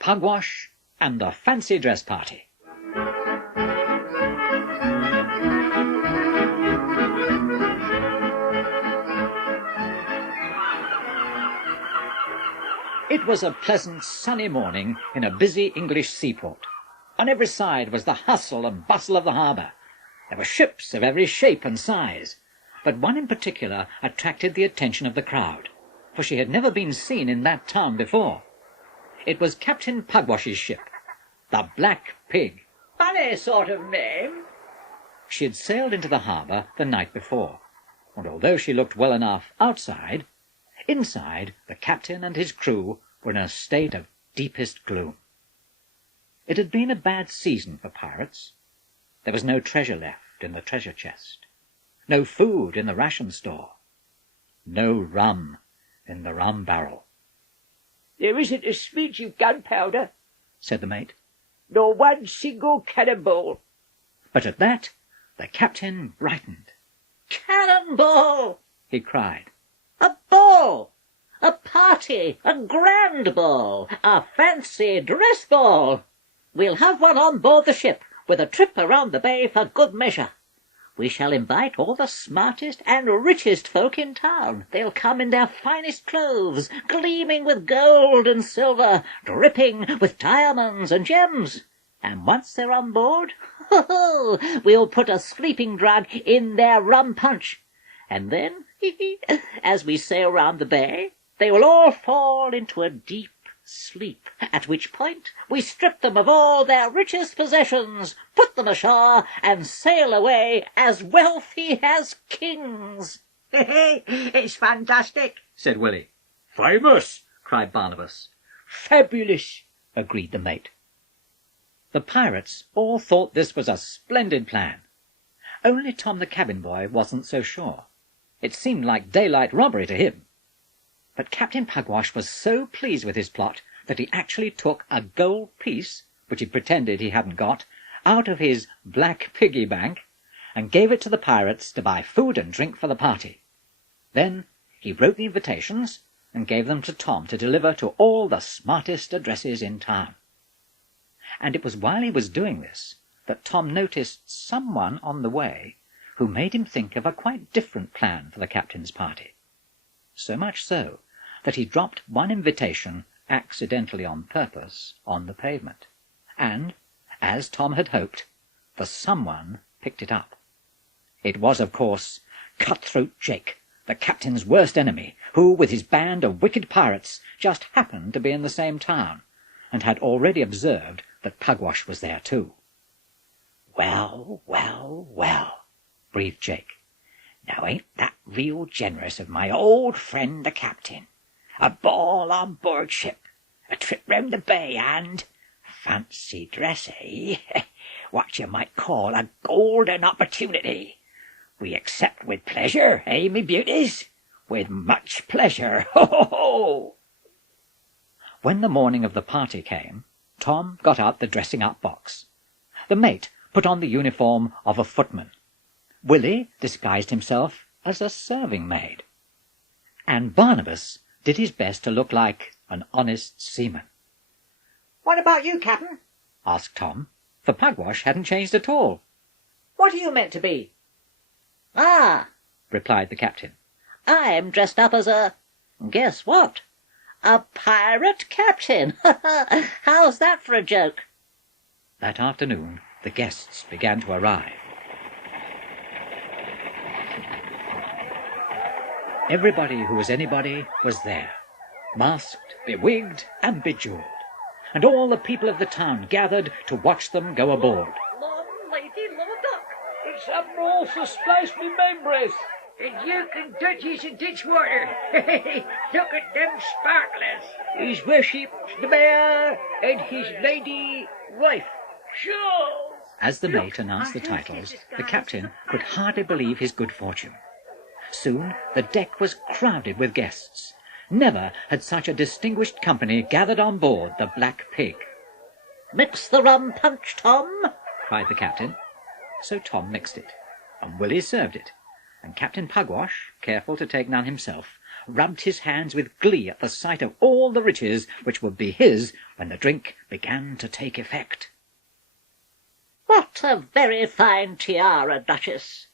Pugwash and the Fancy Dress Party. It was a pleasant sunny morning in a busy English seaport. On every side was the hustle and bustle of the harbour. There were ships of every shape and size, but one in particular attracted the attention of the crowd, for she had never been seen in that town before. It was Captain Pugwash's ship, the Black Pig. Funny sort of name. She had sailed into the harbour the night before, and although she looked well enough outside, inside the captain and his crew were in a state of deepest gloom. It had been a bad season for pirates. There was no treasure left in the treasure chest, no food in the ration store, no rum in the rum barrel. "There isn't a smidge of gunpowder," said the mate. "Nor one single cannonball." But at that the captain brightened. "Cannonball!" he cried. "A ball! A party! A grand ball! A fancy dress ball! We'll have one on board the ship, with a trip around the bay for good measure. We shall invite all the smartest and richest folk in town. They'll come in their finest clothes, gleaming with gold and silver, dripping with diamonds and gems. And once they're on board, we'll put a sleeping drug in their rum punch. And then, as we sail round the bay, they will all fall into a deep sleep, at which point we strip them of all their richest possessions, put them ashore, and sail away as wealthy as kings." "It's fantastic," said Willie. "Famous!" cried Barnabas. "Fabulous," agreed the mate. The pirates all thought this was a splendid plan. Only Tom the Cabinboy wasn't so sure. It seemed like daylight robbery to him. But Captain Pugwash was so pleased with his plot that he actually took a gold piece, which he pretended he hadn't got, out of his black piggy bank, and gave it to the pirates to buy food and drink for the party. Then he wrote the invitations and gave them to Tom to deliver to all the smartest addresses in town. And it was while he was doing this that Tom noticed someone on the way who made him think of a quite different plan for the captain's party. So much so that he dropped one invitation accidentally on purpose on the pavement, and, as Tom had hoped, the someone picked it up. It was, of course, Cutthroat Jake, the captain's worst enemy, who, with his band of wicked pirates, just happened to be in the same town, and had already observed that Pugwash was there too. "Well, well, well," breathed Jake. "Now ain't that real generous of my old friend the captain? A ball on board ship, a trip round the bay, and fancy dress, eh? What you might call a golden opportunity. We accept with pleasure, eh, me beauties? With much pleasure, ho, ho, ho!" When the morning of the party came, Tom got out the dressing-up box. The mate put on the uniform of a footman. Willie disguised himself as a serving-maid. And Barnabas did his best to look like an honest seaman. "What about you, Captain?" asked Tom, for Pugwash hadn't changed at all. "What are you meant to be?" "Ah," replied the captain. "I'm dressed up as guess what? A pirate captain. How's that for a joke?" That afternoon the guests began to arrive. Everybody who was anybody was there, masked, bewigged, and bejewelled, and all the people of the town gathered to watch them go aboard. "Lord, lady, Lord Duck." "It's a brawl for space, me members. And you can Dutchies and ditch water. Look at them sparklers. His worship the mayor and his lady wife. Sure." As the mate announced the titles, the captain could hardly believe his good fortune. Soon the deck was crowded with guests. Never had such a distinguished company gathered on board the Black Pig. "Mix the rum punch, Tom," cried the captain. So Tom mixed it, and Willie served it, and Captain Pugwash, careful to take none himself, rubbed his hands with glee at the sight of all the riches which would be his when the drink began to take effect. "What a very fine tiara, Duchess!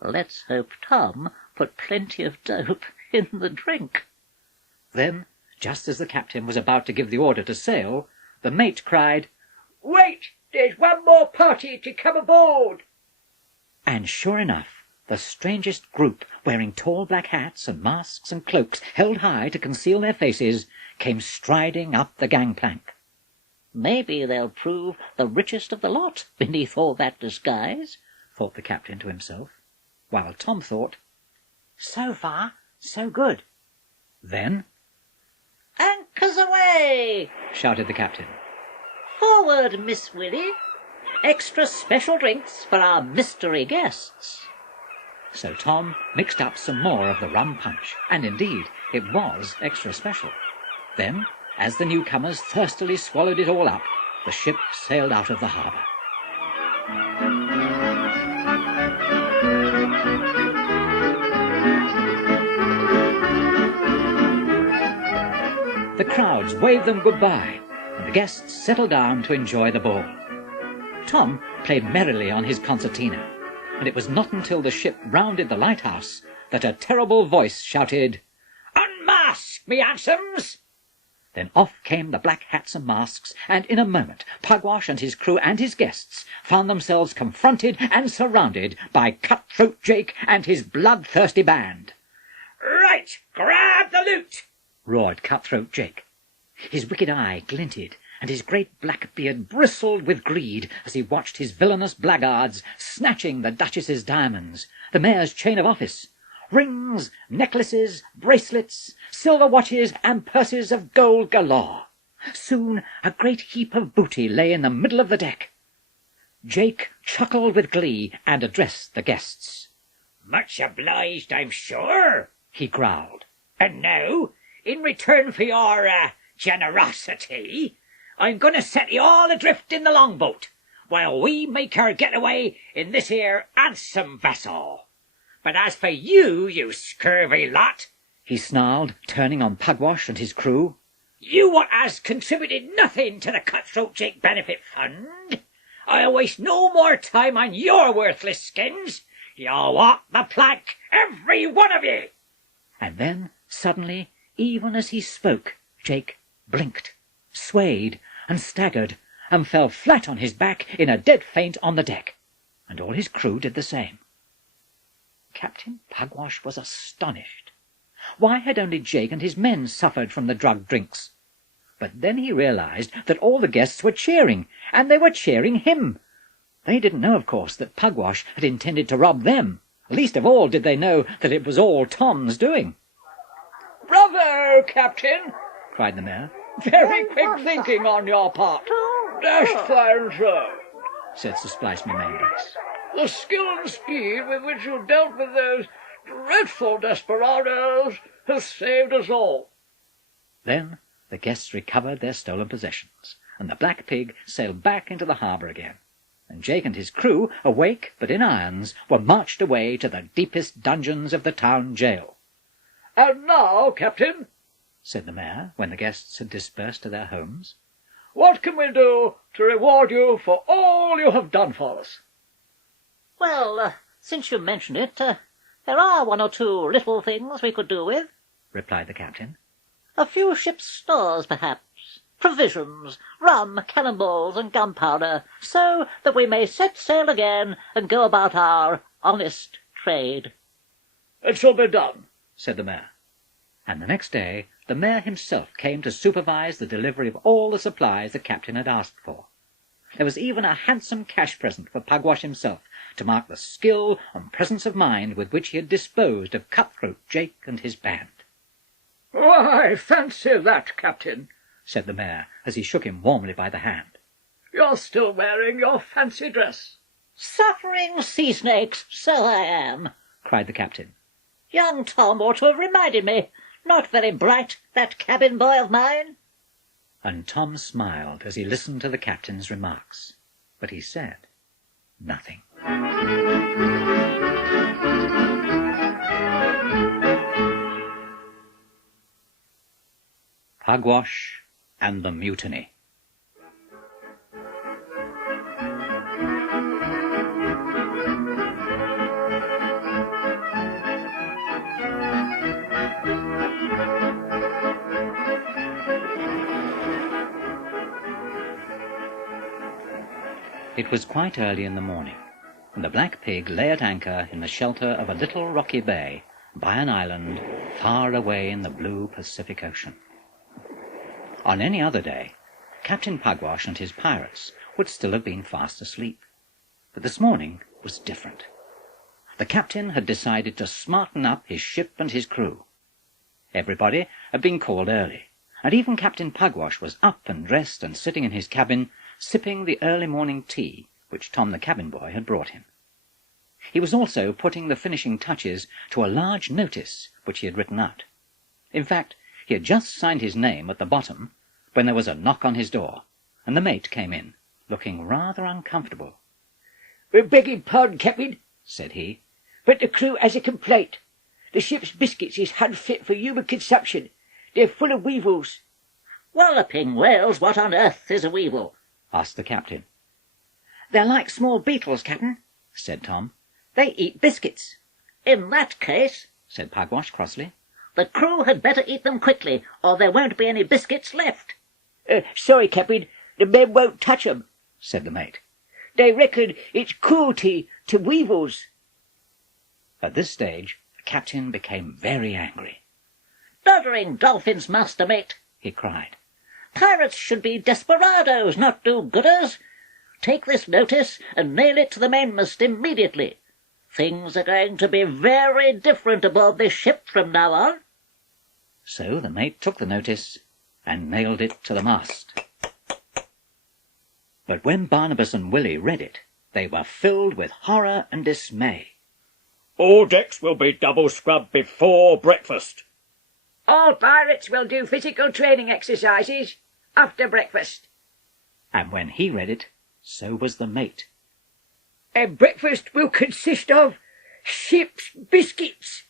Let's hope Tom put plenty of dope in the drink." Then, just as the captain was about to give the order to sail, the mate cried, "Wait! There's one more party to come aboard." and sure enough, the strangest group, wearing tall black hats and masks and cloaks held high to conceal their faces, came striding up the gangplank. "Maybe they'll prove the richest of the lot beneath all that disguise," thought the captain to himself, while Tom thought, "So far, so good." Then, "Anchors away! shouted the captain. Forward, Miss Willie! Extra special drinks for our mystery guests." So Tom mixed up some more of the rum punch, and indeed it was extra special. Then, as the newcomers thirstily swallowed it all up, the ship sailed out of the harbour. The crowds waved them goodbye, and the guests settled down to enjoy the ball. Tom played merrily on his concertina, and it was not until the ship rounded the lighthouse that a terrible voice shouted, "Unmask, me handsomes!" Then off came the black hats and masks, and in a moment Pugwash and his crew and his guests found themselves confronted and surrounded by Cutthroat Jake and his bloodthirsty band. "Right, grab the loot!" roared Cutthroat Jake. His wicked eye glinted, and his great black beard bristled with greed as he watched his villainous blackguards snatching the Duchess's diamonds, the mayor's chain of office, rings, necklaces, bracelets, silver watches, and purses of gold galore. Soon a great heap of booty lay in the middle of the deck. Jake chuckled with glee and addressed the guests. "Much obliged, I'm sure," he growled. "And now, in return for your generosity, I'm going to set you all adrift in the longboat, while we make our getaway in this here handsome vessel. But as for you, you scurvy lot," he snarled, turning on Pugwash and his crew, "you what has contributed nothing to the Cutthroat Jake Benefit Fund, I'll waste no more time on your worthless skins. You'll walk the plank, every one of you." And then, suddenly, even as he spoke, Jake blinked, swayed, and staggered, and fell flat on his back in a dead faint on the deck, and all his crew did the same. Captain Pugwash was astonished. Why had only Jake and his men suffered from the drugged drinks? But then he realized that all the guests were cheering, and they were cheering him. They didn't know, of course, that Pugwash had intended to rob them. Least of all did they know that it was all Tom's doing. "Bravo, Captain!" cried the mayor. "Very quick thinking on your part." "Dashed fine, sir," said Sir Splice Me Mainbrace. "The skill and speed with which you dealt with those dreadful desperadoes has saved us all." Then the guests recovered their stolen possessions, and the Black Pig sailed back into the harbour again, and Jake and his crew, awake but in irons, were marched away to the deepest dungeons of the town jail. "And now, Captain," said the mayor, when the guests had dispersed to their homes, "what can we do to reward you for all you have done for us?" "Well, since you mention it, there are one or two little things we could do with," replied the captain. "A few ship's stores, perhaps, provisions, rum, cannonballs, and gunpowder, so that we may set sail again and go about our honest trade." "It shall be done," said the mayor. And the next day the mayor himself came to supervise the delivery of all the supplies the captain had asked for. There was even a handsome cash present for Pugwash himself, to mark the skill and presence of mind with which he had disposed of Cutthroat Jake and his band. "Why, fancy that, Captain," said the mayor, as he shook him warmly by the hand. "You're still wearing your fancy dress." "Suffering sea snakes, so I am," cried the captain. "Young Tom ought to have reminded me. Not very bright, that cabin boy of mine." And Tom smiled as he listened to the captain's remarks, but he said nothing. Pugwash and the Mutiny. It was quite early in the morning, and the Black Pig lay at anchor in the shelter of a little rocky bay by an island far away in the blue Pacific Ocean. On any other day, Captain Pugwash and his pirates would still have been fast asleep. But this morning was different. The captain had decided to smarten up his ship and his crew. Everybody had been called early, and even Captain Pugwash was up and dressed and sitting in his cabin, sipping the early morning tea which Tom the Cabinboy had brought him. He was also putting the finishing touches to a large notice which he had written out. In fact, he had just signed his name at the bottom when there was a knock on his door, and the mate came in, looking rather uncomfortable. "Begging pardon, Captain," said he, "but the crew has a complaint. The ship's biscuits is unfit for human consumption. They're full of weevils." "Walloping whales, what on earth is a weevil?" asked the captain. "They're like small beetles, Captain," said Tom. "They eat biscuits." "In that case," said Pugwash crossly, "the crew had better eat them quickly, or there won't be any biscuits left." "Sorry, Captain, the men won't touch 'em," said the mate. "They reckon it's cruelty to weevils." At this stage, the captain became very angry. "Doddering dolphins, master mate," he cried. "Pirates should be desperadoes, not do-gooders. Take this notice and nail it to the mainmast immediately. Things are going to be very different aboard this ship from now on." So the mate took the notice and nailed it to the mast. But when Barnabas and Willie read it, they were filled with horror and dismay. "All decks will be double scrubbed before breakfast." "All pirates will do physical training exercises after breakfast." And when he read it, so was the mate. "And breakfast will consist of ship's biscuits."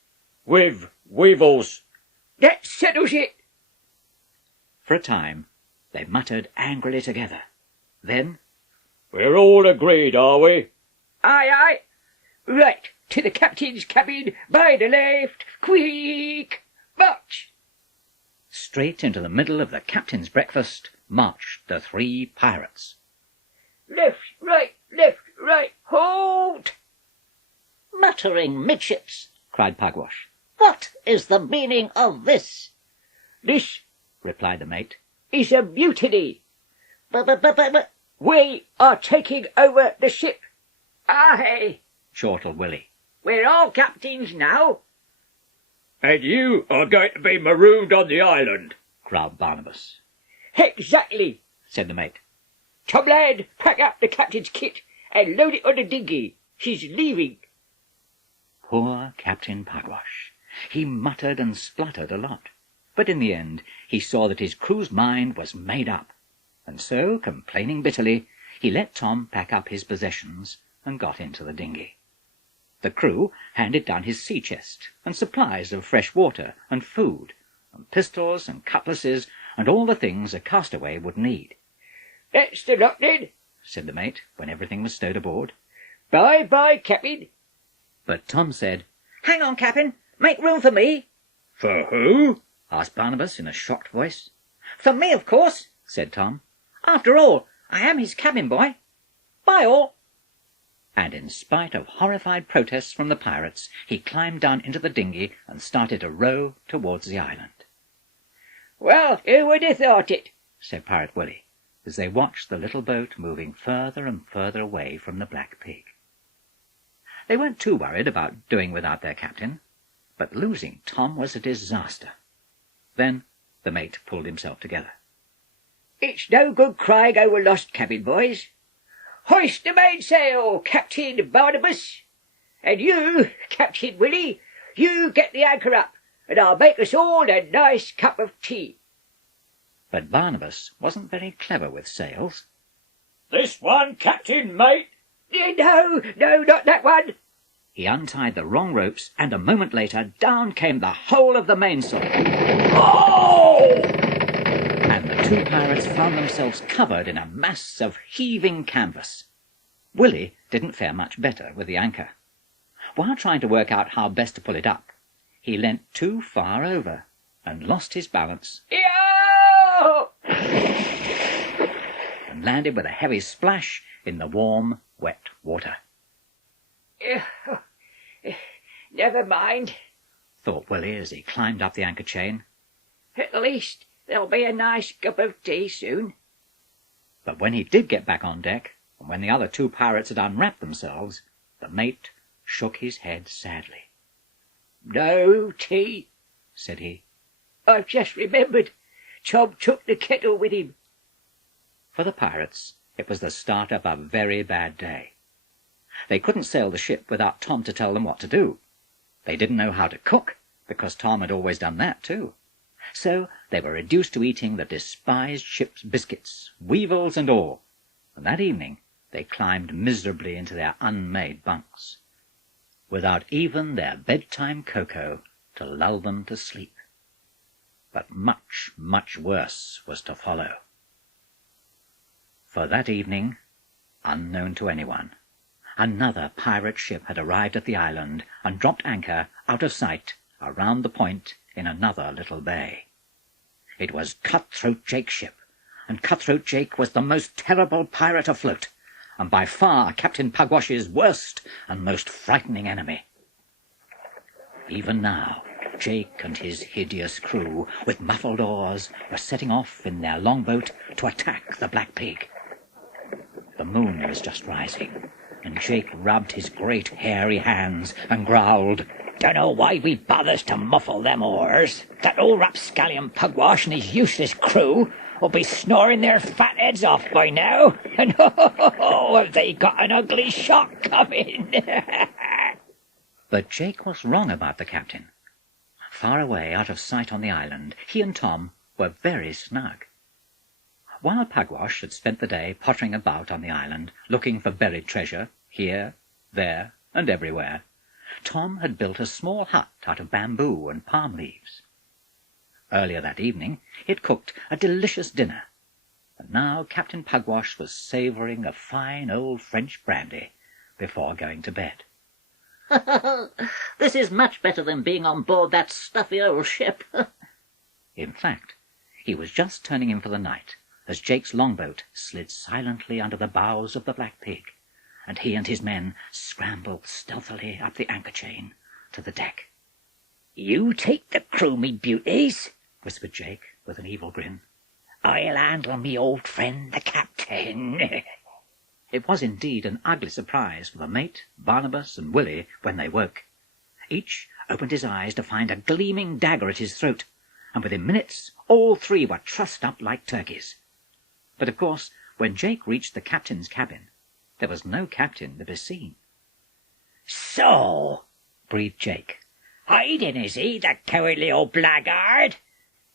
"With weevils." "That settles it." For a time, they muttered angrily together. Then, "We're all agreed, are we?" "Aye, aye. Right, to the captain's cabin by the left. Quick, march." straight into the middle of the captain's breakfast marched the 3 pirates. Left, right, halt!" "Muttering midships," cried Pugwash. "what is the meaning of this?" "This," replied the mate, "is a mutiny. But, We are taking over the ship." "Aye," chortled Willie. "we're all captains now." "And you are going to be marooned on the island." growled Barnabas. "Exactly," said the mate. "Tom, lad, pack up the captain's kit and load it on the dinghy. She's leaving." Poor Captain Pugwash. He muttered and spluttered a lot, but in the end he saw that his crew's mind was made up, and so, complaining bitterly, he let Tom pack up his possessions and got into the dinghy. The crew handed down his sea chest and supplies of fresh water and food, and pistols and cutlasses and all the things a castaway would need. "That's the lot, then," said the mate when everything was stowed aboard. "Bye-bye, Captain." But Tom said, "Hang on, Captain, make room for me." "For who?" asked Barnabas in a shocked voice. "For me, of course," said Tom. "After all, I am his cabin boy. Bye all." And in spite of horrified protests from the pirates, he climbed down into the dinghy and started to row towards the island. "Well, who would have thought it?" said Pirate Willie, as they watched the little boat moving further and further away from the Black Pig. They weren't too worried about doing without their captain, but losing Tom was a disaster. Then the mate pulled himself together. "It's no good crying over lost cabin boys. Hoist the mainsail, Captain Barnabas. And you, Captain Willie, you get the anchor up, and I'll make us all a nice cup of tea." But Barnabas wasn't very clever with sails. "This one, Captain, mate." No, not that one." He untied the wrong ropes, and a moment later down came the whole of the mainsail. "Oh!" two pirates found themselves covered in a mass of heaving canvas. Willie didn't fare much better with the anchor. While trying to work out how best to pull it up, he leant too far over and lost his balance Yo! and landed with a heavy splash in the warm, wet water. Never mind. Thought Willie as he climbed up the anchor chain. At least there'll be a nice cup of tea soon. But when he did get back on deck, and when the other two pirates had unwrapped themselves, the mate shook his head sadly. No tea, said he. I've just remembered. Tom took the kettle with him. For the pirates, it was the start of a very bad day. They couldn't sail the ship without Tom to tell them what to do. They didn't know how to cook, because Tom had always done that too. So they were reduced to eating the despised ship's biscuits, weevils and all, and that evening they climbed miserably into their unmade bunks, without even their bedtime cocoa to lull them to sleep. But much, much worse was to follow. For that evening, unknown to anyone, another pirate ship had arrived at the island and dropped anchor out of sight around the point in another little bay. It was Cutthroat Jake's ship, and Cutthroat Jake was the most terrible pirate afloat, and by far Captain Pugwash's worst and most frightening enemy. Even now, Jake and his hideous crew, with muffled oars, were setting off in their longboat to attack the Black Pig. The moon was just rising, and Jake rubbed his great hairy hands and growled, Dunno why we bothers to muffle them oars. That old rapscallion Pugwash and his useless crew will be snoring their fat heads off by now. And have they got an ugly shock coming? But Jake was wrong about the captain. Far away, out of sight on the island, he and Tom were very snug. While Pugwash had spent the day pottering about on the island, looking for buried treasure, here, there, and everywhere, Tom had built a small hut out of bamboo and palm leaves. Earlier that evening he had cooked a delicious dinner, and now Captain Pugwash was savouring a fine old French brandy before going to bed. This is much better than being on board that stuffy old ship. In fact, he was just turning in for the night as Jake's longboat slid silently under the bows of the Black Pig, and he and his men scrambled stealthily up the anchor chain to the deck. You take the crew, me beauties, whispered Jake with an evil grin. I'll handle me old friend the captain. It was indeed an ugly surprise for the mate, Barnabas, and Willie when they woke. Each opened his eyes to find a gleaming dagger at his throat, and within minutes all three were trussed up like turkeys. But of course, when Jake reached the captain's cabin, there was no captain to be seen. So, breathed Jake. Hiding, is he, the cowardly old blackguard?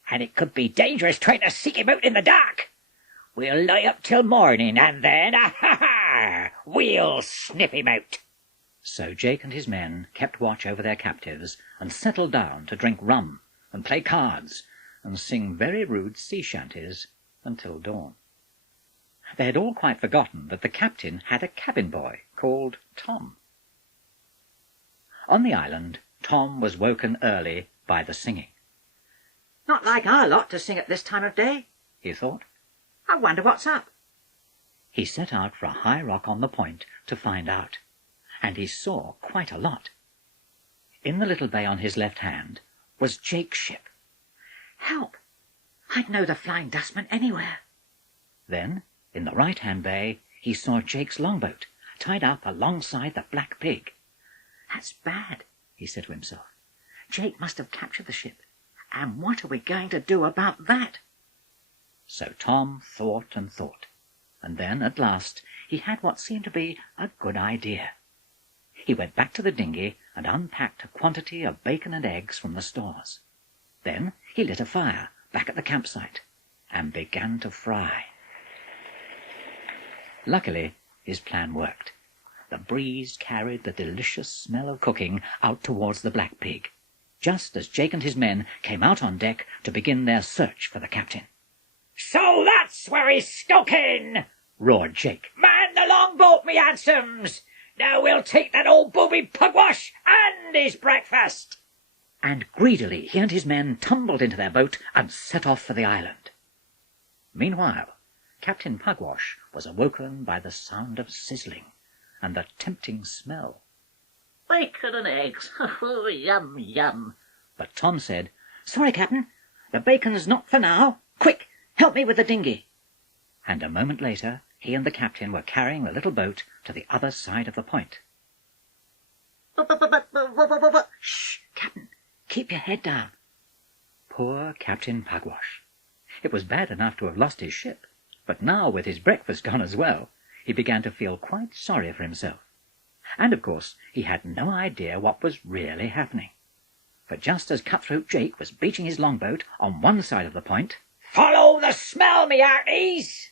And it could be dangerous trying to seek him out in the dark. We'll lie up till morning, and then, we'll sniff him out. So Jake and his men kept watch over their captives and settled down to drink rum and play cards and sing very rude sea shanties until dawn. They had all quite forgotten that the captain had a cabin boy called Tom. On the island, Tom was woken early by the singing. Not like our lot to sing at this time of day, he thought. I wonder what's up. He set out for a high rock on the point to find out, and he saw quite a lot. In the little bay on his left hand was Jake's ship. Help! I'd know the Flying Dustman anywhere. Then, in the right-hand bay, he saw Jake's longboat, tied up alongside the Black Pig. That's bad, he said to himself. Jake must have captured the ship. And what are we going to do about that? So Tom thought and thought, and then, at last, he had what seemed to be a good idea. He went back to the dinghy and unpacked a quantity of bacon and eggs from the stores. Then he lit a fire back at the campsite and began to fry. Luckily, his plan worked. The breeze carried the delicious smell of cooking out towards the Black Pig, just as Jake and his men came out on deck to begin their search for the captain. So that's where he's stuck in, roared Jake. Man the longboat, me handsomes! Now we'll take that old booby Pugwash and his breakfast. And greedily he and his men tumbled into their boat and set off for the island. Meanwhile, Captain Pugwash was awoken by the sound of sizzling and the tempting smell. Bacon and eggs, yum, yum. But Tom said, "Sorry, Captain, the bacon's not for now. Quick, help me with the dinghy." And a moment later, he and the captain were carrying the little boat to the other side of the point. But, Shh, Captain, keep your head down. Poor Captain Pugwash. It was bad enough to have lost his ship, but now with his breakfast gone as well, he began to feel quite sorry for himself. And of course he had no idea what was really happening. For just as Cutthroat Jake was beating his longboat on one side of the point, Follow the smell, me hearties!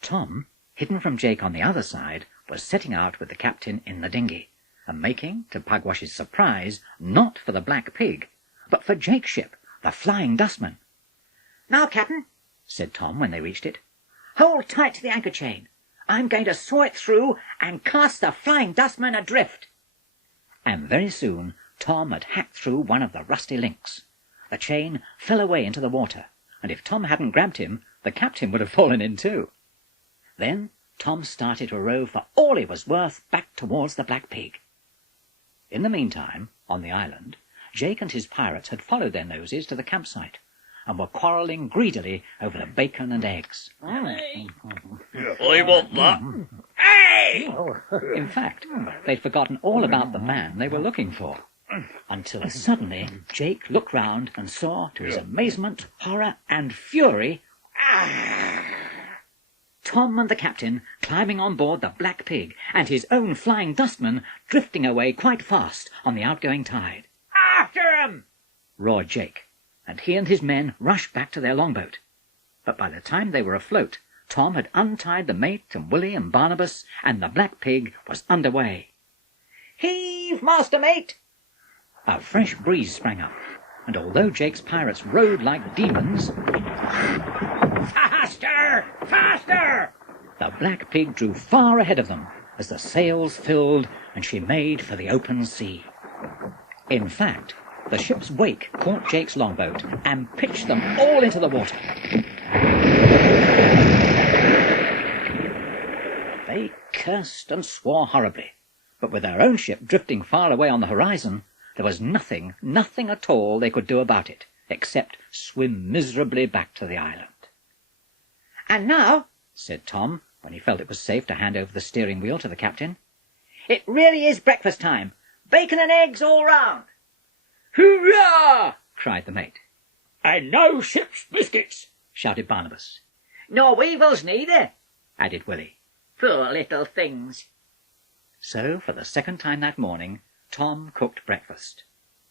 Tom, hidden from Jake on the other side, was setting out with the captain in the dinghy, and making, to Pugwash's surprise, not for the Black Pig, but for Jake's ship, the Flying Dustman. now, Captain, Said Tom when they reached it. hold tight to the anchor chain. I'm going to saw it through and cast the Flying Dustman adrift. And very soon Tom had hacked through one of the rusty links. The chain fell away into the water, and if Tom hadn't grabbed him, the captain would have fallen in too. Then Tom started to row for all he was worth back towards the Black Pig. In the meantime, on the island, Jake and his pirates had followed their noses to the campsite, and were quarrelling greedily over the bacon and eggs. I want that. Hey! In fact, they'd forgotten all about the man they were looking for, until suddenly Jake looked round and saw, to his amazement, horror, and fury, Tom and the captain climbing on board the Black Pig, and his own Flying Dustman drifting away quite fast on the outgoing tide. After 'em! Roared Jake, and he and his men rushed back to their longboat. But by the time they were afloat, Tom had untied the mate and Willie and Barnabas, and the Black Pig was under way. Heave, master mate! A fresh breeze sprang up, and although Jake's pirates rowed like demons, Faster! Faster! the Black Pig drew far ahead of them as the sails filled and she made for the open sea. In fact, the ship's wake caught Jake's longboat and pitched them all into the water. They cursed and swore horribly, but with their own ship drifting far away on the horizon, there was nothing at all they could do about it, except swim miserably back to the island. And now, Said Tom, when he felt it was safe to hand over the steering wheel to the captain, it really is breakfast time. Bacon and eggs all round. Hurrah! cried the mate. And no ship's biscuits! Shouted Barnabas. No weevils neither. Added Willie. Poor little things. So, for the second time that morning, Tom cooked breakfast.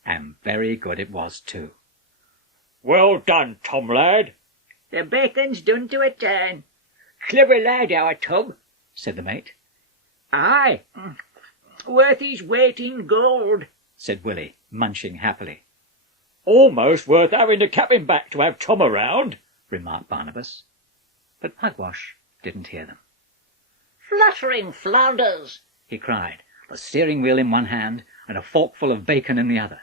And very good it was, too. Well done, Tom lad. The bacon's done to a turn. Clever lad, our Tom. Said the mate. Aye. Worth his weight in gold. Said Willie, munching happily. Almost worth having the captain back to have Tom around. Remarked Barnabas. But Pugwash didn't hear them. Fluttering flounders! He cried, the steering wheel in one hand and a forkful of bacon in the other.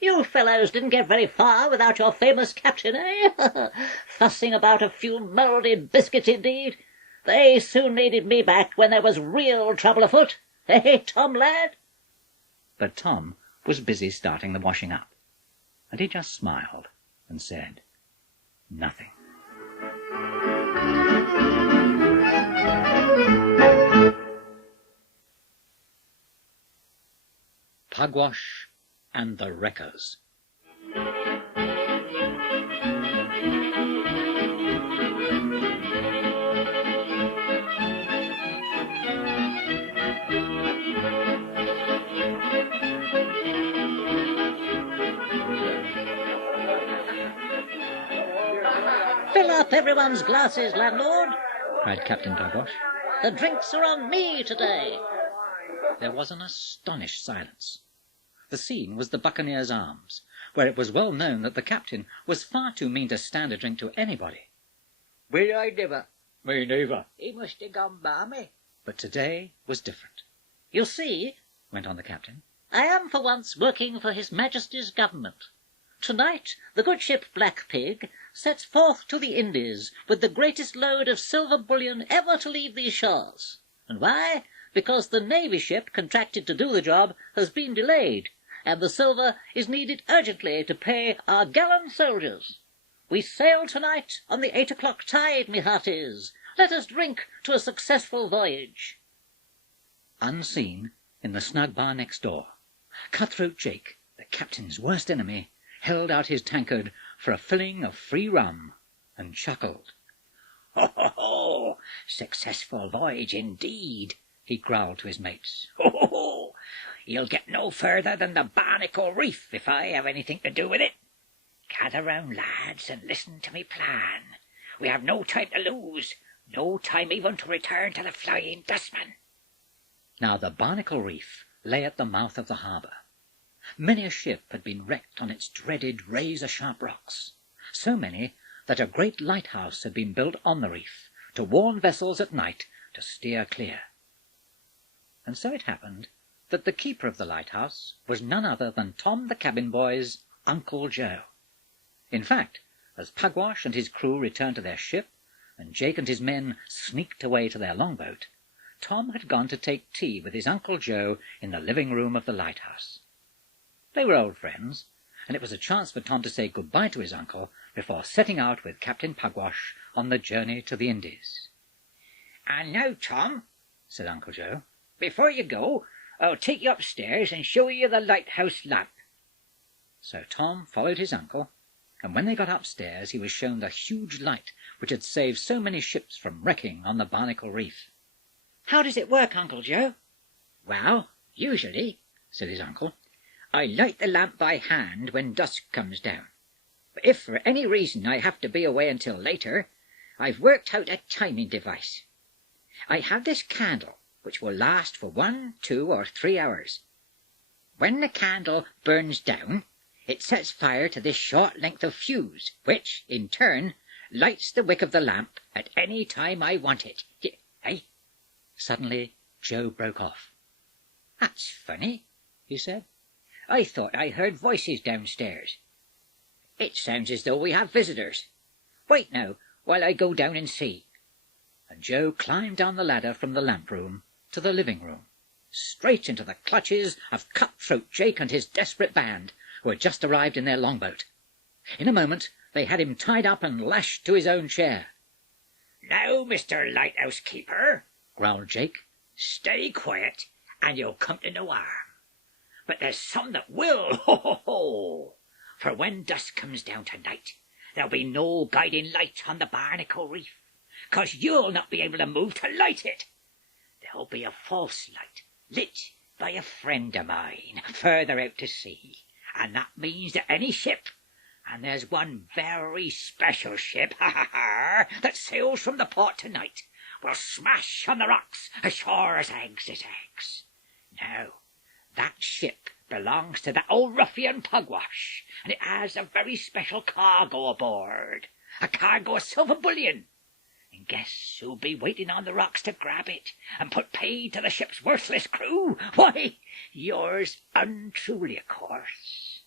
You fellows didn't get very far without your famous captain, eh? Fussing about a few mouldy biscuits, indeed. They soon needed me back when there was real trouble afoot. Eh, Tom, lad? But Tom was busy starting the washing up, and he just smiled and said nothing. Pugwash and the Wreckers. Fill up everyone's glasses, landlord. Cried Captain Pugwash. The drinks are on me today. There was an astonished silence. The scene was the Buccaneer's Arms, where it was well known that the captain was far too mean to stand a drink to anybody. Well, I never. Me neither. He must have gone balmy. But today was different. You see, Went on the captain. I am for once working for His Majesty's government. Tonight the good ship Black Pig sets forth to the Indies with the greatest load of silver bullion ever to leave these shores. And why? Because the Navy ship contracted to do the job has been delayed, and the silver is needed urgently to pay our gallant soldiers. We sail tonight on the 8 o'clock tide, me hearties. Let us drink to a successful voyage. Unseen, in the snug bar next door, Cutthroat Jake, the captain's worst enemy, held out his tankard for a filling of free rum, and chuckled. Ho, ho, ho! Successful voyage indeed, He growled to his mates. Ho, ho, ho! You'll get no further than the Barnacle Reef if I have anything to do with it. Gather round, lads, and listen to me plan. We have no time to lose, no time even to return to the Flying Dustman. Now the Barnacle Reef lay at the mouth of the harbour. Many a ship had been wrecked on its dreaded razor-sharp rocks, so many that a great lighthouse had been built on the reef to warn vessels at night to steer clear. And so it happened that the keeper of the lighthouse was none other than Tom the Cabinboy's Uncle Joe. In fact, as Pugwash and his crew returned to their ship, and Jake and his men sneaked away to their longboat, Tom had gone to take tea with his Uncle Joe in the living-room of the lighthouse. They were old friends, and it was a chance for Tom to say good-bye to his uncle before setting out with Captain Pugwash on the journey to the Indies. And now, Tom, said Uncle Joe, before you go, I'll take you upstairs and show you the lighthouse lamp. So Tom followed his uncle, and when they got upstairs he was shown the huge light which had saved so many ships from wrecking on the Barnacle Reef. How does it work, Uncle Joe? Well, usually, said his uncle, I light the lamp by hand when dusk comes down. But if for any reason I have to be away until later, I've worked out a timing device. I have this candle, which will last for 1, 2, or 3 hours. When the candle burns down, it sets fire to this short length of fuse, which, in turn, lights the wick of the lamp at any time I want it. Eh? Suddenly Joe broke off. That's funny, He said. I thought I heard voices downstairs. It sounds as though we have visitors. Wait now, while I go down and see. And Joe climbed down the ladder from the lamp-room to the living-room, straight into the clutches of Cutthroat Jake and his desperate band, who had just arrived in their longboat. In a moment they had him tied up and lashed to his own chair. Now, Mr. Lighthouse Keeper, growled Jake, stay quiet, and you'll come to no harm. But there's some that will, ho, ho, ho! For when dusk comes down tonight, there'll be no guiding light on the Barnacle Reef, 'cause you'll not be able to move to light it. There'll be a false light, lit by a friend of mine, further out to sea, and that means that any ship, and there's one very special ship, that sails from the port tonight, will smash on the rocks as sure as eggs is eggs. Now, that ship belongs to that old ruffian Pugwash, and it has a very special cargo aboard, a cargo of silver bullion. And guess who'll be waiting on the rocks to grab it and put paid to the ship's worthless crew? Why, yours untruly, of course.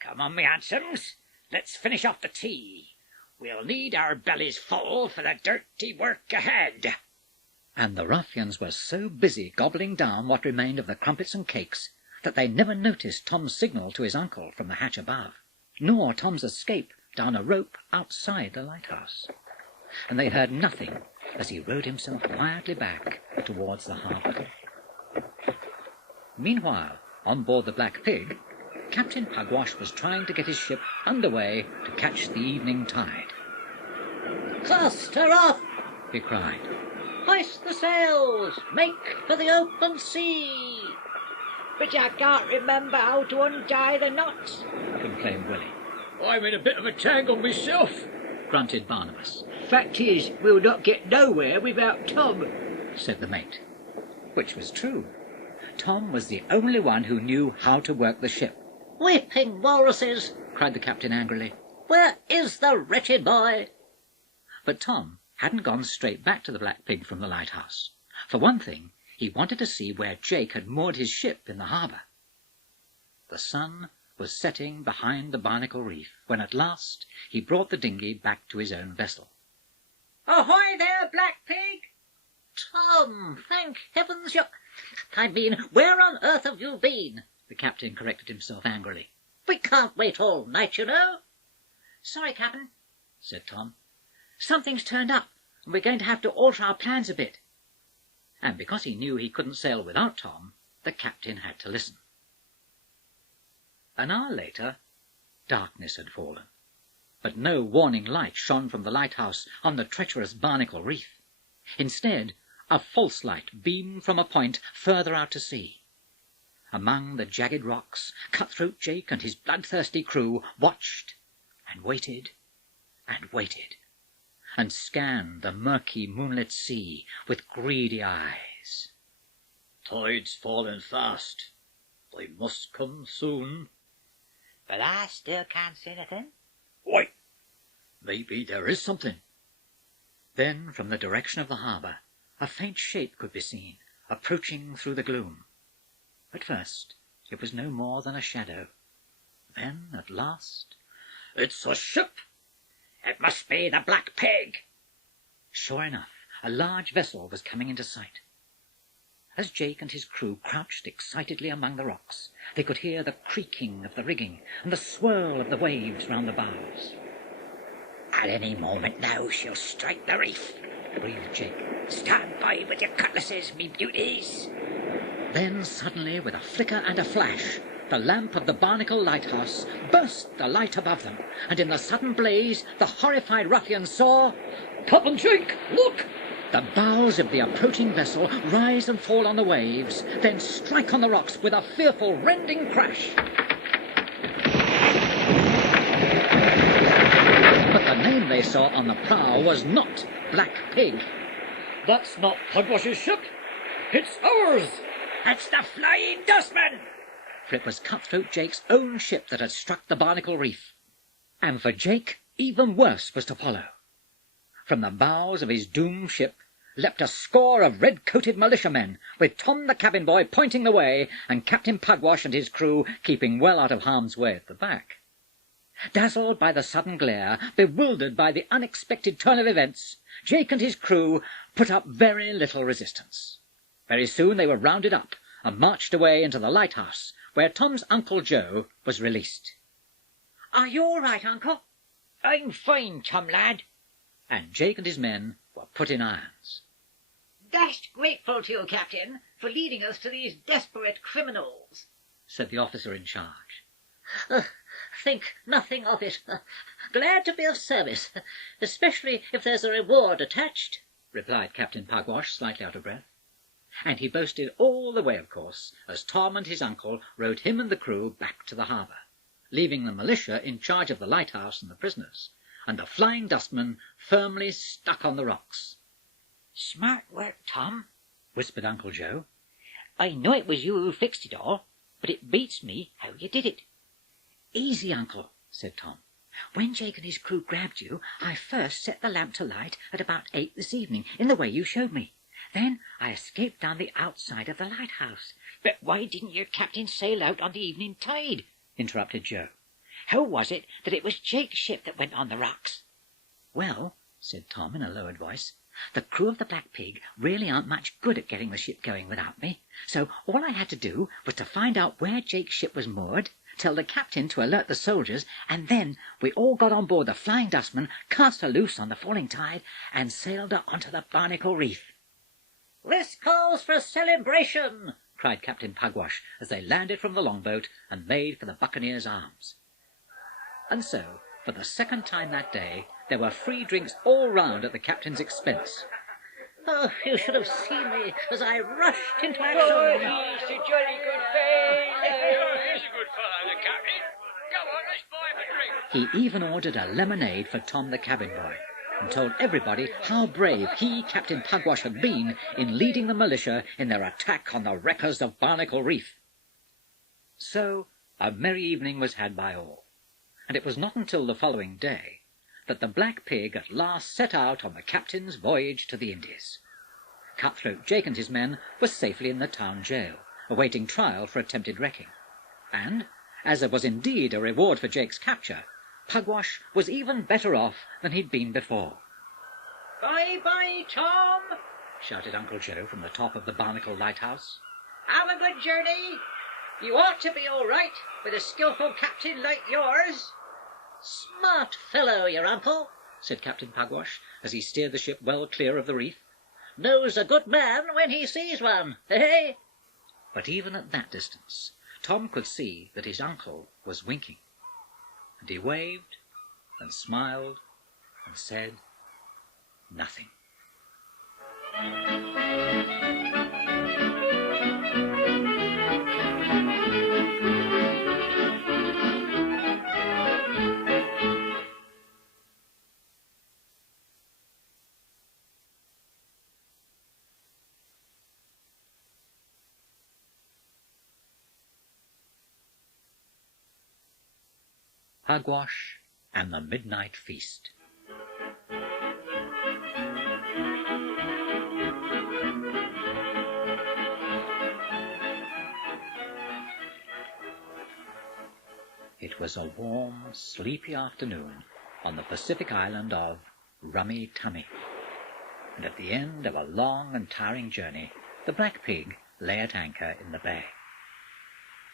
Come on, me handsomes, let's finish off the tea. We'll need our bellies full for the dirty work ahead. And the ruffians were so busy gobbling down what remained of the crumpets and cakes that they never noticed Tom's signal to his uncle from the hatch above, nor Tom's escape down a rope outside the lighthouse. And they heard nothing as he rowed himself quietly back towards the harbour. Meanwhile, on board the Black Pig, Captain Pugwash was trying to get his ship under way to catch the evening tide. Cast her off! He cried. Hoist the sails! Make for the open sea! But I can't remember how to untie the knots, complained Willie. I'm in a bit of a tangle myself, grunted Barnabas. Fact is, we'll not get nowhere without Tom, said the mate. Which was true. Tom was the only one who knew how to work the ship. Weeping walruses! Cried the captain angrily. Where is the wretched boy? But Tom hadn't gone straight back to the Black Pig from the lighthouse. For one thing, he wanted to see where Jake had moored his ship in the harbour. The sun was setting behind the Barnacle Reef when at last he brought the dinghy back to his own vessel. Ahoy there, Black Pig! Tom, thank heavens I mean, where on earth have you been? The captain corrected himself angrily. We can't wait all night, you know. Sorry, Captain, said Tom. Something's turned up, and we're going to have to alter our plans a bit. And because he knew he couldn't sail without Tom, the captain had to listen. An hour later, darkness had fallen, but no warning light shone from the lighthouse on the treacherous Barnacle Reef. Instead, a false light beamed from a point further out to sea. Among the jagged rocks, Cutthroat Jake and his bloodthirsty crew watched and waited and waited, and scanned the murky moonlit sea with greedy eyes. Tide's falling fast. They must come soon. But I still can't see anything. Wait, maybe there is something. Then, from the direction of the harbour, a faint shape could be seen, approaching through the gloom. At first, it was no more than a shadow. Then, at last, It's a ship. It must be the Black Pig. sure enough, a large vessel was coming into sight. As Jake and his crew crouched excitedly among the rocks, they could hear the creaking of the rigging and the swirl of the waves round the bows. At any moment now she'll strike the reef. Breathed Jake. Stand by with your cutlasses, me beauties. Then suddenly, with a flicker and a flash, the lamp of the Barnacle lighthouse burst the light above them, and in the sudden blaze the horrified ruffians saw Captain Jake, look! the bows of the approaching vessel rise and fall on the waves, then strike on the rocks with a fearful rending crash. But the name they saw on the prow was not Black Pig. That's not Pugwash's ship. It's ours. That's the Flying Dustman. For it was Cutthroat Jake's own ship that had struck the Barnacle Reef. And for Jake, even worse was to follow. From the bows of his doomed ship leapt a score of red-coated militiamen, with Tom the Cabinboy pointing the way, and Captain Pugwash and his crew keeping well out of harm's way at the back. Dazzled by the sudden glare, bewildered by the unexpected turn of events, Jake and his crew put up very little resistance. Very soon they were rounded up and marched away into the lighthouse, where Tom's Uncle Joe was released. Are you all right, Uncle? I'm fine, Tom lad. And Jake and his men were put in irons. Dashed grateful to you, Captain, for leading us to these desperate criminals, said the officer in charge. Think nothing of it. Glad to be of service, especially if there's a reward attached, replied Captain Pugwash, slightly out of breath. And he boasted all the way, of course, as Tom and his uncle rowed him and the crew back to the harbour, leaving the militia in charge of the lighthouse and the prisoners, and the Flying Dustman firmly stuck on the rocks. Smart work, Tom, whispered Uncle Joe. I know it was you who fixed it all, but it beats me how you did it. Easy, Uncle, said Tom. When Jake and his crew grabbed you, I first set the lamp to light at about 8 this evening, in the way you showed me. Then I escaped down the outside of the lighthouse. But why didn't your captain sail out on the evening tide? Interrupted Joe. How was it that it was Jake's ship that went on the rocks? Well, said Tom in a lowered voice, the crew of the Black Pig really aren't much good at getting the ship going without me, so all I had to do was to find out where Jake's ship was moored, tell the captain to alert the soldiers, and then we all got on board the Flying Dustman, cast her loose on the falling tide, and sailed her onto the Barnacle Reef. This calls for celebration, cried Captain Pugwash as they landed from the longboat and made for the Buccaneer's Arms. And so, for the second time that day, there were free drinks all round at the captain's expense. Oh, you should have seen me as I rushed into action. Oh, he's a jolly good fellow. He's a good fellow, the captain. Go on, let's buy him a drink. He even ordered a lemonade for Tom the Cabinboy, and told everybody how brave he, Captain Pugwash, had been in leading the militia in their attack on the wreckers of Barnacle Reef. So a merry evening was had by all, and it was not until the following day that the Black Pig at last set out on the captain's voyage to the Indies. Cutthroat Jake and his men were safely in the town jail, awaiting trial for attempted wrecking. And, as there was indeed a reward for Jake's capture, Pugwash was even better off than he'd been before. Bye-bye, Tom, shouted Uncle Joe from the top of the Barnacle lighthouse. have a good journey. You ought to be all right with a skilful captain like yours. Smart fellow, your uncle, said Captain Pugwash, as he steered the ship well clear of the reef. Knows a good man when he sees one, eh? But even at that distance, Tom could see that his uncle was winking, and he waved and smiled and said nothing. Pugwash and the Midnight Feast. It was a warm, sleepy afternoon on the Pacific island of Rummy Tummy, and at the end of a long and tiring journey, the Black Pig lay at anchor in the bay.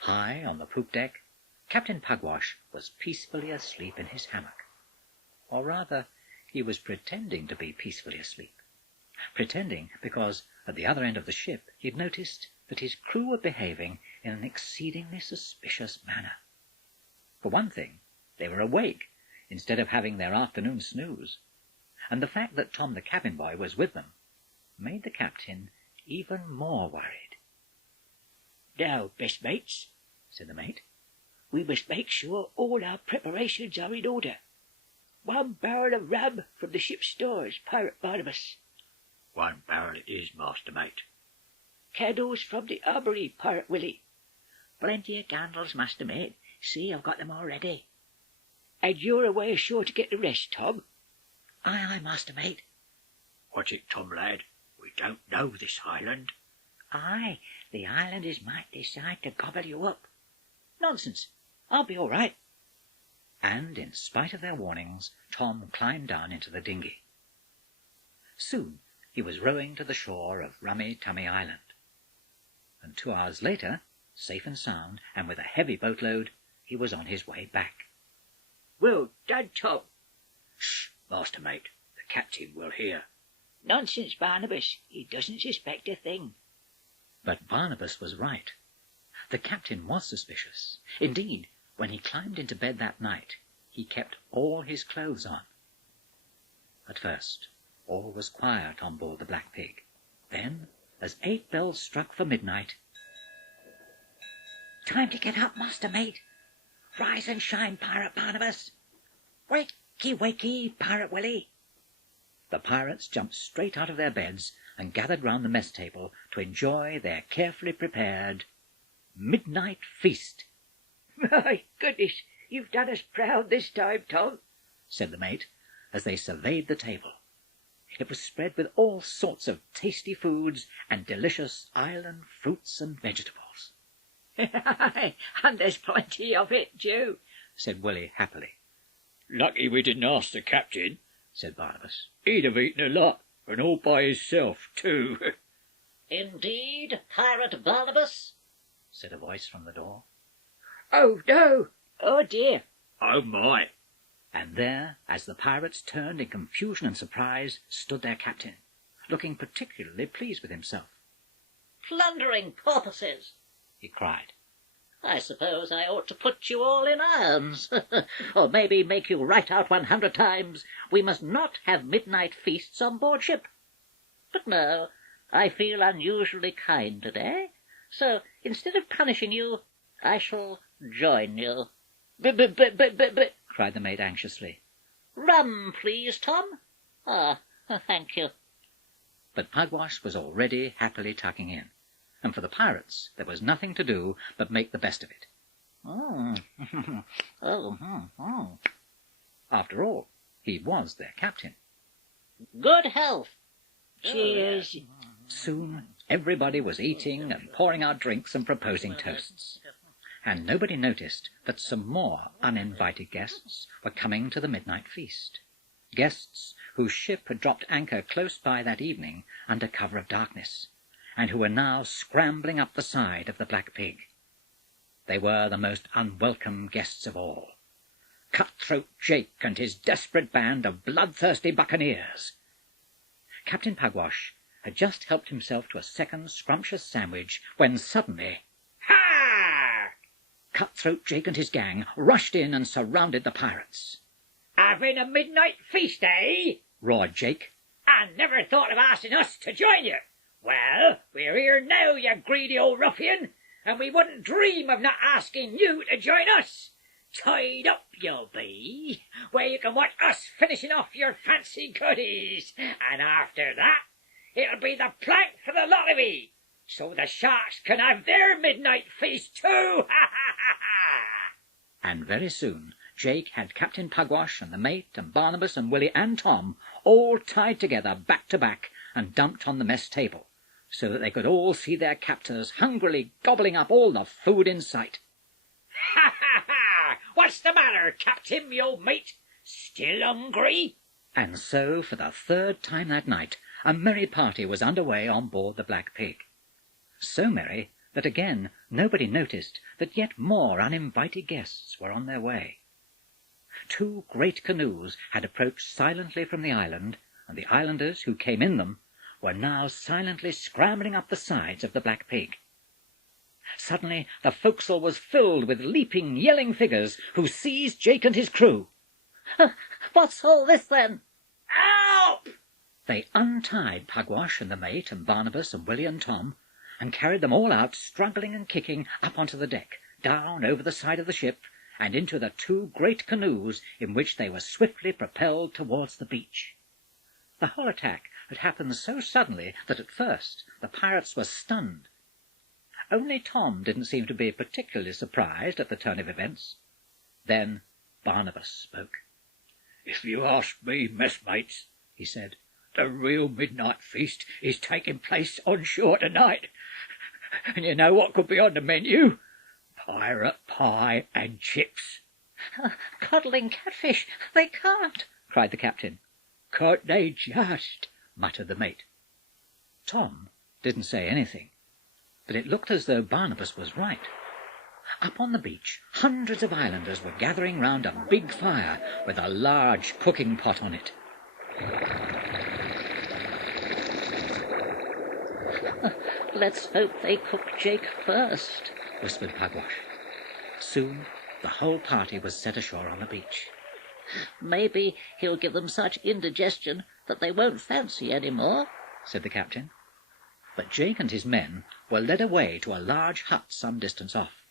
High on the poop deck, Captain Pugwash was peacefully asleep in his hammock. Or rather, he was pretending to be peacefully asleep. Pretending because, at the other end of the ship, he had noticed that his crew were behaving in an exceedingly suspicious manner. For one thing, they were awake, instead of having their afternoon snooze, and the fact that Tom the Cabinboy was with them made the captain even more worried. "Now, best mates," said the mate, "we must make sure all our preparations are in order. 1 barrel of rum from the ship's stores, Pirate Barnabas." 1 barrel it is, master mate. "Candles from the armory, Pirate Willie." Plenty of candles, master mate. See, I've got them all ready. "And you're away ashore to get the rest, Tom." Aye, aye, master mate. What's it, Tom lad? We don't know this island. Aye, the island is mighty sight to gobble you up. Nonsense, I'll be all right. And, in spite of their warnings, Tom climbed down into the dinghy. Soon he was rowing to the shore of Rummy Tummy Island. And 2 hours later, safe and sound, and with a heavy boatload, he was on his way back. "Well done, Tom." Shh, master mate. The captain will hear. "Nonsense, Barnabas. He doesn't suspect a thing." But Barnabas was right. The captain was suspicious. Indeed, when he climbed into bed that night, he kept all his clothes on. At first, all was quiet on board the Black Pig. Then, as 8 bells struck for midnight, Time to get up, master mate. Rise and shine, Pirate Barnabas. Wakey, wakey, Pirate Willie. the pirates jumped straight out of their beds and gathered round the mess table to enjoy their carefully prepared midnight feast. "My goodness, you've done us proud this time, Tom," said the mate, as they surveyed the table. It was spread with all sorts of tasty foods and delicious island fruits and vegetables. "And there's plenty of it, too," said Willie happily. Lucky we didn't ask the captain, said Barnabas. He'd have eaten a lot, and all by himself, too. Indeed, Pirate Barnabas, said a voice from the door. "Oh, no! Oh, dear!" Oh, my! And there, as the pirates turned in confusion and surprise, stood their captain, looking particularly pleased with himself. Plundering porpoises, he cried. I suppose I ought to put you all in irons, or maybe make you write out 100 times, we must not have midnight feasts on board ship. But no, I feel unusually kind today, so instead of punishing you, I shall join you. But, cried the mate anxiously. Rum, please, Tom. Thank you. But Pugwash was already happily tucking in, and for the pirates there was nothing to do but make the best of it. After all, He was their captain. Good health. Cheers. Soon everybody was eating and pouring out drinks and proposing toasts. And nobody noticed that some more uninvited guests were coming to the midnight feast. Guests whose ship had dropped anchor close by that evening under cover of darkness, and who were now scrambling up the side of the Black Pig. They were the most unwelcome guests of all. Cutthroat Jake and his desperate band of bloodthirsty buccaneers. Captain Pugwash had just helped himself to a second scrumptious sandwich when suddenly, Ha! Cutthroat Jake and his gang rushed in and surrounded the pirates. Having a midnight feast, eh? Roared Jake. I never thought of asking us to join you. Well, we're here now, you greedy old ruffian, and we wouldn't dream of not asking you to join us. Tied up you'll be, where you can watch us finishing off your fancy goodies, and after that, it'll be the plank for the lot of ye, so the sharks can have their midnight feast too, ha ha ha ha! And very soon Jake had Captain Pugwash and the mate and Barnabas and Willie and Tom all tied together back to back and dumped on the mess table, so that they could all see their captors hungrily gobbling up all the food in sight. Ha ha ha! What's the matter, Captain, me old mate? Still hungry? And so, for the third time that night, a merry party was under way on board the Black Pig. So merry that again nobody noticed that yet more uninvited guests were on their way. 2 great canoes had approached silently from the island, and the islanders who came in them were now silently scrambling up the sides of the Black Pig. Suddenly the forecastle was filled with leaping, yelling figures who seized Jake and his crew. What's all this, then? Help! They untied Pugwash and the mate and Barnabas and Willie and Tom, and carried them all out, struggling and kicking, up onto the deck, down over the side of the ship, and into the 2 great canoes in which they were swiftly propelled towards the beach. The whole attack had happened so suddenly that at first the pirates were stunned. Only Tom didn't seem to be particularly surprised at the turn of events. Then Barnabas spoke. "If you ask me, messmates," he said, "the real midnight feast is taking place on shore tonight. And you know what could be on the menu? Pirate pie and chips." Cuddling catfish, they can't, cried the captain. "Can't they just?" muttered the mate. Tom didn't say anything, but it looked as though Barnabas was right. Up on the beach, hundreds of islanders were gathering round a big fire with a large cooking pot on it. Let's hope they cook Jake first, whispered Pugwash. Soon the whole party was set ashore on the beach. Maybe he'll give them such indigestion that they won't fancy any more, said the captain. But Jake and his men were led away to a large hut some distance off,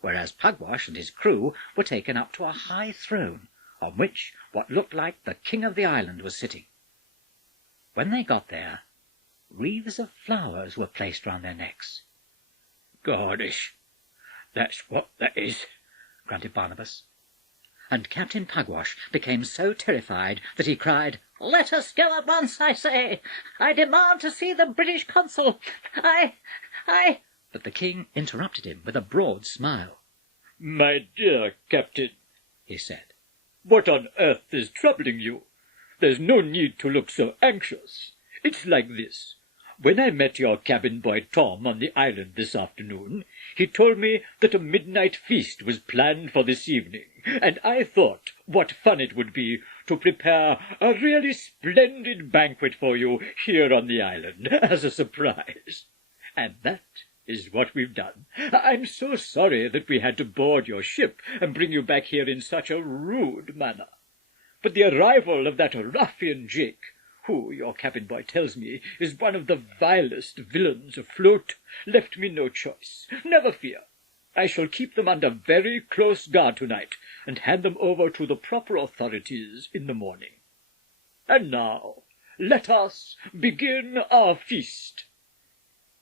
whereas Pugwash and his crew were taken up to a high throne, on which what looked like the king of the island was sitting. When they got there, wreaths of flowers were placed round their necks. "Garnish, that's what that is," grunted Barnabas. And Captain Pugwash became so terrified that he cried, "Let us go at once, I say! I demand to see the British consul! I... But the king interrupted him with a broad smile. "My dear Captain," he said, "what on earth is troubling you? There's no need to look so anxious. It's like this. When I met your cabin boy Tom on the island this afternoon, he told me that a midnight feast was planned for this evening, and I thought what fun it would be to prepare a really splendid banquet for you here on the island as a surprise. And that is what we've done. I'm so sorry that we had to board your ship and bring you back here in such a rude manner. But the arrival of that ruffian Jake, who, your cabin boy tells me, is one of the vilest villains afloat, left me no choice. Never fear. I shall keep them under very close guard tonight, and hand them over to the proper authorities in the morning. And now, let us begin our feast."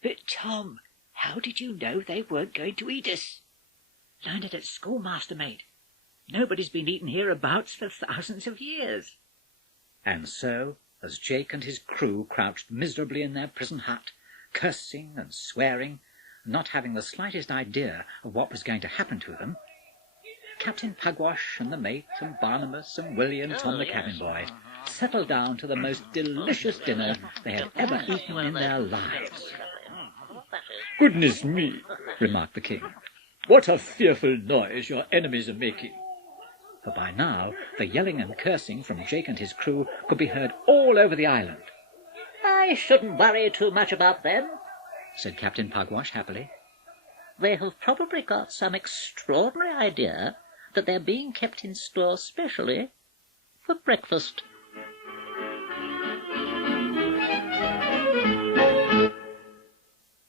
"But, Tom, how did you know they weren't going to eat us?" "Learned it at school, master mate. Nobody's been eaten hereabouts for thousands of years." And so, as Jake and his crew crouched miserably in their prison hut, cursing and swearing, not having the slightest idea of what was going to happen to them, Captain Pugwash and the mate and Barnabas and Willie and Tom the Cabinboy settled down to the most delicious dinner they had ever eaten in their lives. "Goodness me," remarked the king. "What a fearful noise your enemies are making." For by now the yelling and cursing from Jake and his crew could be heard all over the island. I shouldn't worry too much about them, said Captain Pugwash happily. They have probably got some extraordinary idea that they're being kept in store specially for breakfast.